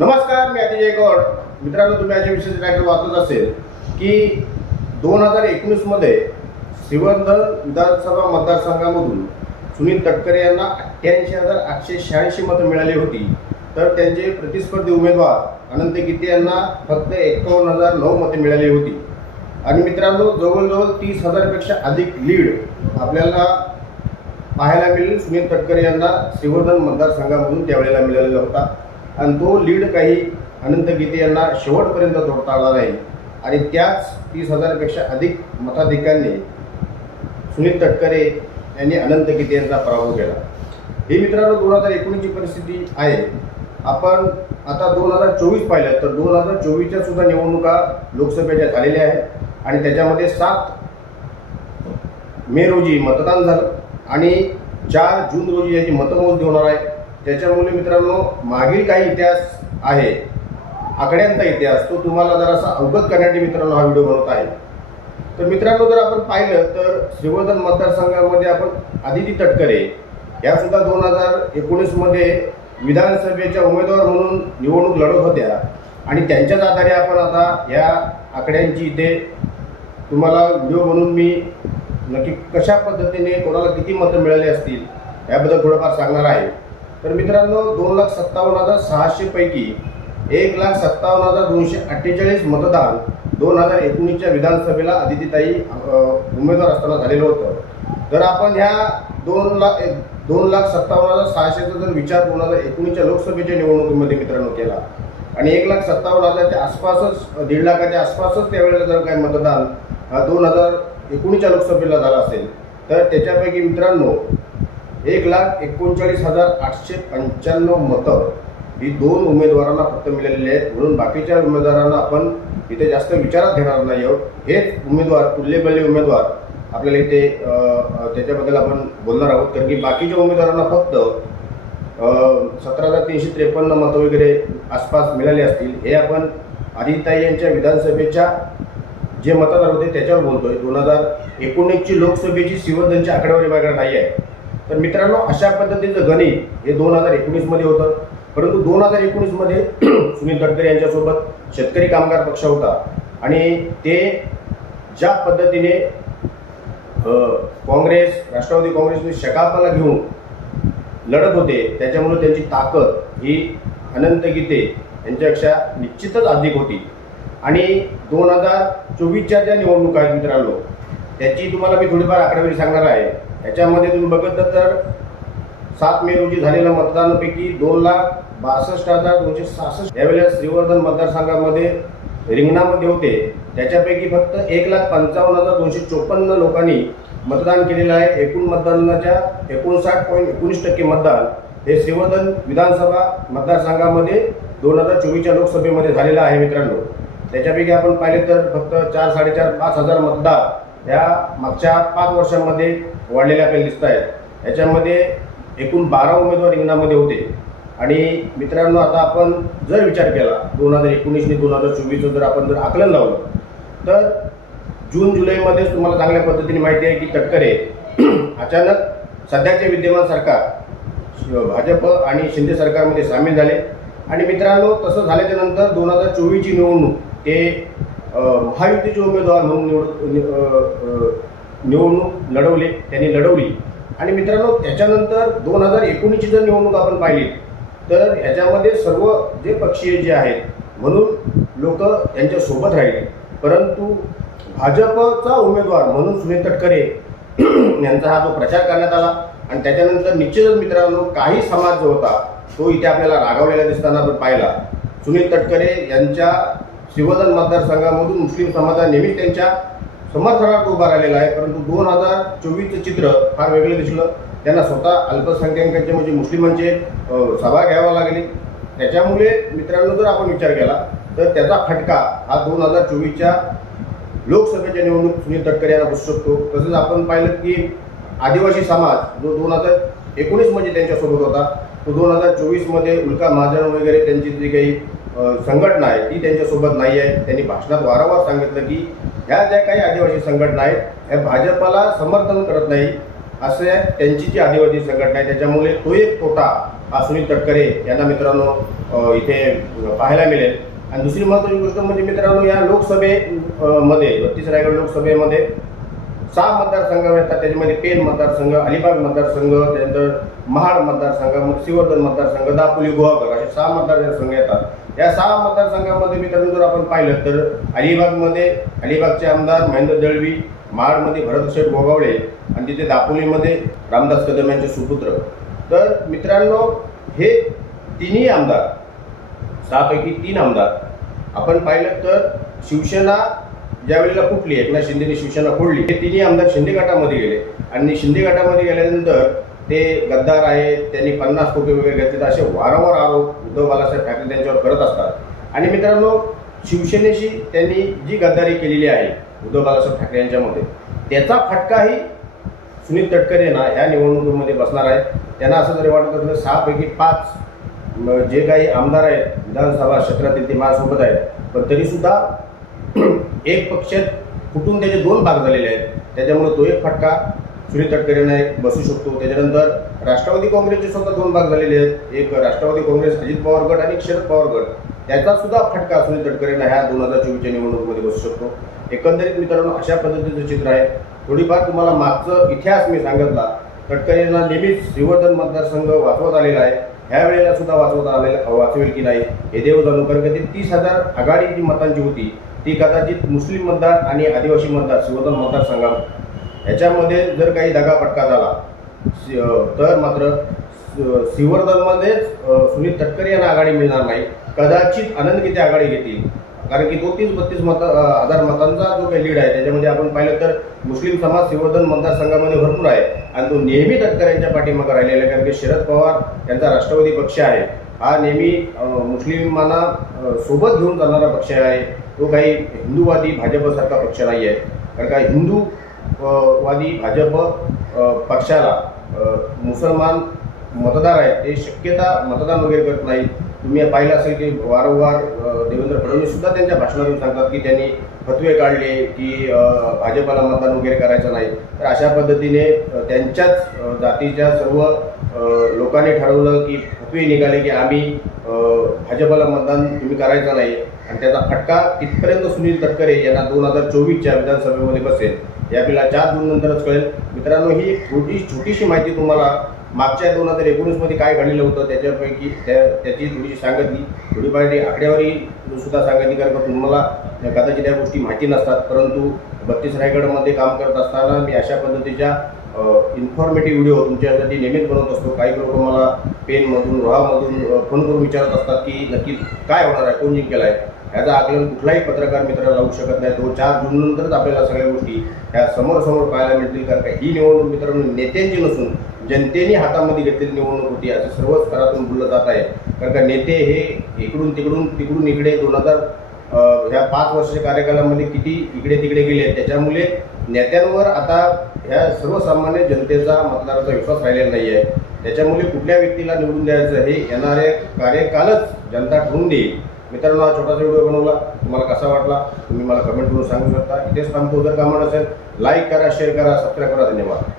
नमस्कार मी अतिजय गौड. मित्रांनो तुम्ही आज विशेष काय वाचत असेल की दोन हजार एकोणीसमध्ये श्रीवर्धन विधानसभा मतदारसंघामधून सुनील तटकरे यांना अठ्ठ्याऐंशी हजार आठशे शहाऐंशी मतं मिळाली होती. तर त्यांचे प्रतिस्पर्धी उमेदवार अनंत गीते यांना फक्त एकावन्न हजार नऊ मते मिळाली होती. आणि मित्रांनो जवळजवळ तीस हजारपेक्षा अधिक लीड आपल्याला पाहायला मिळेल सुनील तटकरे यांना श्रीवर्धन मतदारसंघामधून त्यावेळेला मिळालेला होता. आणि तो लीड काही अनंत गीते यांना शेवटपर्यंत तोडता आला नाही. आणि त्याच तीस हजारपेक्षा अधिक मताधिकांनी सुनील तटकरे यांनी अनंत गीते यांचा पराभव केला. ही मित्रांनो दोन हजार एकोणीसची परिस्थिती आहे. आपण आता दोन हजार चोवीस पाहिलं तर दोन हजार चोवीसच्या सुद्धा निवडणुका लोकसभेच्या झालेल्या आहेत. आणि त्याच्यामध्ये सात मे रोजी मतदान झालं. आणि चार जून रोजी याची मतमोजणी होणार आहे. त्याच्यामुळे मित्रांनो मागील काही इतिहास आहे. आकड्यांचा इतिहास तो तुम्हाला जरासा अवगत करण्यासाठी मित्रांनो हा व्हिडिओ बनवत आहे. तर मित्रांनो जर आपण पाहिलं तर श्रीवर्धन मतदारसंघामध्ये आपण आदिती तटकरे या सुद्धा दोन हजार एकोणीसमध्ये विधानसभेच्या उमेदवार म्हणून निवडणूक लढत होत्या. आणि त्यांच्याच आधारे आपण आता या आकड्यांची इथे तुम्हाला व्हिडिओ बनवून मी नक्की कशा पद्धतीने कोणाला किती मतं मिळाली असतील याबद्दल थोडंफार सांगणार आहे. तर मित्रांनो दोन लाख सत्तावन्न हजार सहाशे पैकी एक लाख सत्तावन्न हजार दोनशे अठ्ठेचाळीस मतदान दोन हजार एकोणीसच्या विधानसभेला अदितीताई उमेदवार असताना झालेलं होतं. तर आपण ह्या दोन लाख एक- दोन लाख सत्तावन्न हजार सहाशेचा जर विचार दोन हजार एकोणीसच्या लोकसभेच्या निवडणुकीमध्ये मित्रांनो केला आणि एक लाख सत्तावन्न हजारच्या आसपासच दीड लाखाच्या आसपासच त्यावेळेला जर काही मतदान दोन हजार एकोणीसच्या लोकसभेला झालं असेल तर त्याच्यापैकी मित्रांनो एक लाख एकोणचाळीस हजार आठशे पंच्याण्णव मतं ही दोन उमेदवारांना फक्त मिळालेली आहेत. म्हणून बाकीच्या उमेदवारांना आपण इथे जास्त विचारात घेणार नाही आहोत. हेच उमेदवार तुल्यबल्य उमेदवार आपल्याला इथे त्याच्याबद्दल आपण बोलणार आहोत. कारण की बाकीच्या उमेदवारांना फक्त सतरा हजार तीनशे त्रेपन्न मतं वगैरे आसपास मिळाली असतील. हे आपण आदिताई यांच्या विधानसभेच्या जे मतदार होते त्याच्यावर बोलतोय. दोन हजार एकोणीसची लोकसभेची शिवधनची आकडेवारी वगैरे नाही आहे. तर मित्रांनो अशा पद्धतीचं गणित हे दोन हजार एकोणीसमध्ये होतं. परंतु दोन हजार एकोणीसमध्ये सुनील तटकरे यांच्यासोबत शेतकरी कामगार पक्ष होता. आणि ते ज्या पद्धतीने काँग्रेस राष्ट्रवादी काँग्रेसने शकापाला घेऊन लढत होते त्याच्यामुळे त्यांची ताकद ही अनंत गीते यांच्यापेक्षा निश्चितच अधिक होती. आणि दोन हजार चोवीसच्या ज्या निवडणुका आहेत मित्रांनो त्याची तुम्हाला मी थोडीफार आकडेवारी सांगणार आहे. याच्यामध्ये तुम्ही बघितलं तर सात मे रोजी झालेल्या मतदानापैकी दोन लाख बासष्ट हजार दोनशे सहासष्ट यावेळेला श्रीवर्धन मतदारसंघामध्ये रिंगणामध्ये होते. त्याच्यापैकी फक्त एक लाख पंचावन्न हजार दोनशे चोपन्न लोकांनी मतदान केलेलं आहे. एकूण मतदानाच्या एकोणसाठ पॉईंट एकोणीस टक्के मतदान हे श्रीवर्धन विधानसभा मतदारसंघामध्ये दोन हजार चोवीसच्या लोकसभेमध्ये झालेलं आहे मित्रांनो. त्याच्यापैकी आपण पाहिले तर फक्त चार साडेचार पाच हजार मतदार ह्या मागच्या पाच वर्षांमध्ये वाढलेल्या आपल्याला दिसत आहेत. याच्यामध्ये एकूण बारा उमेदवार रिंगणामध्ये होते. आणि मित्रांनो आता आपण जर विचार केला दोन हजार एकोणीसने दोन हजार चोवीसचं जर आपण जर आकलन लावलं तर जून जुलैमध्येच तुम्हाला चांगल्या पद्धतीने माहिती आहे की तटकरे अचानक सध्याचे विद्यमान सरकार भाजप आणि शिंदे सरकारमध्ये सामील झाले. आणि मित्रांनो तसं झाल्याच्यानंतर दोन हजार चोवीसची निवडणूक ते महायुतीचे उमेदवार म्हणून निवड निवडणूक लढवले त्यांनी लढवली. आणि मित्रांनो त्याच्यानंतर दोन हजार एकोणीसची जर निवडणूक आपण पाहिली तर ह्याच्यामध्ये सर्व जे पक्षीय जे आहेत म्हणून लोक त्यांच्यासोबत राहिले. परंतु भाजपचा उमेदवार म्हणून सुनील तटकरे यांचा हा जो प्रचार करण्यात आला आणि त्याच्यानंतर निश्चितच मित्रांनो काही समाज जो होता तो इथे आपल्याला रागावलेला दिसताना आपण पाहिला. सुनील तटकरे यांच्या शिवधन मतदारसंघामधून मुस्लिम समाजा नेहमीच त्यांच्या समर्थनार्थ उभा राहिलेला आहे. परंतु दोन हजार चोवीसचं चित्र फार वेगळं दिसलं. त्यांना स्वतः अल्पसंख्याकांचे म्हणजे मुस्लिमांचे सभा घ्यावा लागली. त्याच्यामुळे मित्रांनो जर आपण विचार केला तर त्याचा फटका हा दोन हजार चोवीसच्या लोकसभेच्या निवडणूक सुनील तटकरे यांना बसू शकतो. तसंच आपण पाहिलं की आदिवासी समाज जो दोन हजार एकोणीसमध्ये त्यांच्यासोबत होता तो दोन हजार चोवीसमध्ये उल्का महाजन वगैरे त्यांची जी काही संघटना आहे ती त्यांच्यासोबत नाही आहे. त्यांनी भाषणात वारंवार सांगितलं की ह्या ज्या काही आदिवासी संघटना आहेत ह्या भाजपाला समर्थन करत नाही. असे त्यांची जी आदिवासी संघटना आहे त्याच्यामुळे तो एक तोटा हा सुनील तटकरे यांना मित्रांनो इथे पाहायला मिळेल. आणि दुसरी महत्त्वाची गोष्ट म्हणजे मित्रांनो या लोकसभे मध्ये बत्तीस रायगड लोकसभेमध्ये सहा मतदारसंघ येतात त्याच्यामध्ये पेन मतदारसंघ अलिबाग मतदारसंघ त्यानंतर महाड मतदारसंघ श्रीवर्धन मतदारसंघ दापोली गुहागर असे सहा मतदारसंघ येतात. या सहा मतदारसंघामध्ये मित्रांनो जर आपण पाहिलं तर अलिबागमध्ये अलिबागचे आमदार महेंद्र दळवी महाडमध्ये भरतशेठ गोगावळे आणि तिथे दापोलीमध्ये रामदास कदम यांचे सुपुत्र. तर मित्रांनो हे तिन्ही आमदार सहापैकी तीन आमदार आपण पाहिलं तर शिवसेना ज्या वेळेला फुटली एकनाथ शिंदेने शिवसेना फोडली ते तिन्ही आमदार शिंदे गटामध्ये गेले. आणि शिंदे गटामध्ये गेल्यानंतर ते गद्दार आहे त्यांनी पन्नास कोटी वगैरे घेतले असे वारंवार आरोप उद्धव बालासाहेब ठाकरे त्यांच्यावर करत असतात. आणि मित्रांनो शिवसेनेशी त्यांनी जी गद्दारी केलेली आहे उद्धव बालासाहेब ठाकरे यांच्यामध्ये त्याचा फटकाही सुनील तटकरे ना ह्या निवडणुकीमध्ये बसणार आहे त्यांना असं जरी वाटत असलं सहापैकी पाच जे काही आमदार आहेत विधानसभा क्षेत्रातील ते माझ्यासोबत आहेत. पण तरीसुद्धा एक पक्ष फुटून त्याचे दोन भाग झालेले आहेत. त्याच्यामुळे तो एक फटका सुनील तटकरेंना एक बसू शकतो. त्याच्यानंतर राष्ट्रवादी काँग्रेसचे सुद्धा दोन भाग झालेले आहेत. एक राष्ट्रवादी काँग्रेस अजित पवार गट आणि शरद पवार गट. त्याचा सुद्धा फटका सुनील तटकरेंना ह्या दोन हजार चोवीसच्या निवडणुकीमध्ये बसू शकतो. एकंदरीत मित्रांनो अशा पद्धतीचं चित्र आहे. थोडीफार तुम्हाला मागचं इतिहास मी सांगितला. तटकरेंना नेहमीच श्रीवर्धन मतदारसंघ वाचवत आलेला आहे. ह्या वेळेला सुद्धा वाचवत आलेला वाचवेल की नाही हे देव जाणू कारण का तीस हजार आघाडी जी मतांची होती ती कदाचित मुस्लिम मतदार आणि आदिवासी मतदार शिवधन मतदारसंघात ह्याच्यामध्ये जर काही दगापटका झाला शि- तर मात्र सिवर्धनमध्येच सुनील तटकरे यांना आघाडी मिळणार नाही. कदाचित आनंद किती आघाडी घेतील. कारण की तो तीस बत्तीस मत हजार मतांचा जो काही लीड आहे त्याच्यामध्ये आपण पाहिलं तर मुस्लिम समाज सिवर्धन मतदारसंघामध्ये भरपूर आहे. आणि तो नेहमी तटकऱ्यांच्या पाठीमागे राहिलेला आहे कारण की शरद पवार यांचा राष्ट्रवादी पक्ष आहे. हा नेहमी मुस्लिमांना सोबत घेऊन चालणारा पक्ष आहे. तो काही हिंदूवादी भाजपसारखा पक्ष नाही आहे. कारण का हिंदू वादी भाजप पक्षाला मुसलमान मतदार आहेत ते शक्यता मतदान वगैरे करत नाही तुम्ही पाहिलं असेल की वारंवार देवेंद्र फडणवीस सुद्धा त्यांच्या भाषणातून सांगतात की त्यांनी फतवे काढले की भाजपला भाजपाला मतदान वगैरे करायचं नाही. तर अशा पद्धतीने त्यांच्याच जातीच्या सर्व लोकांनी ठरवलं की फतवे निघाले की आम्ही भाजपाला मतदान तुम्ही करायचं नाही. आणि त्याचा फटका तिथपर्यंत सुनील तटकरे यांना दोन हजार चोवीसच्या विधानसभेमध्ये बसेल. हे आपल्याला चार जून नंतरच कळेल. मित्रांनो ही थोडी छोटीशी माहिती तुम्हाला मागच्या दोन हजार एकोणीसमध्ये काय घडलेलं होतं त्याच्यापैकी त्या त्याची थोडीशी सांगितली थोडीफार आकडेवारी सुद्धा सांगितली कारण का तुम्हाला कदाचित त्या गोष्टी माहिती नसतात. परंतु बत्तीस रायगडमध्ये काम करत असताना मी अशा पद्धतीच्या इन्फॉर्मेटिव्ह व्हिडिओ तुमच्यासाठी नेहमीच बनवत असतो. काही लोक मला पेनमधून रोहामधून फोन करून विचारत असतात की नक्की काय होणार आहे कोण जिंकेला आहे? याचा आकलन कुठलाही पत्रकार मित्र लावू शकत नाही. तो चार जूननंतरच आपल्याला सगळ्या गोष्टी ह्या समोर समोर पाहायला मिळतील. कारण का ही निवडणूक मित्रांनो नेत्यांची नसून जनतेने हातामध्ये घेतलेली निवडणूक होती. असं सर्व स्तरातून बोललं जात आहे. कारण का नेते हे इकडून तिकडून तिकडून इकडे दोन हजार ह्या पाच वर्षाच्या कार्यकालामध्ये किती इकडे तिकडे गेले त्याच्यामुळे नेत्यांवर आता ह्या सर्वसामान्य जनतेचा मतदाराचा विश्वास राहिलेला नाही आहे त्याच्यामुळे कुठल्या व्यक्तीला निवडून द्यायचं हे येणारे कार्यकालच जनता ठरवून देईल. मित्रांनो हा छोटासा व्हिडिओ बनवला. तुम्हाला कसा वाटला? तुम्ही मला कमेंट करून सांगू शकता. इथेच थांबतो. जर कामा असेल लाईक करा शेअर करा सबस्क्राईब करा. धन्यवाद.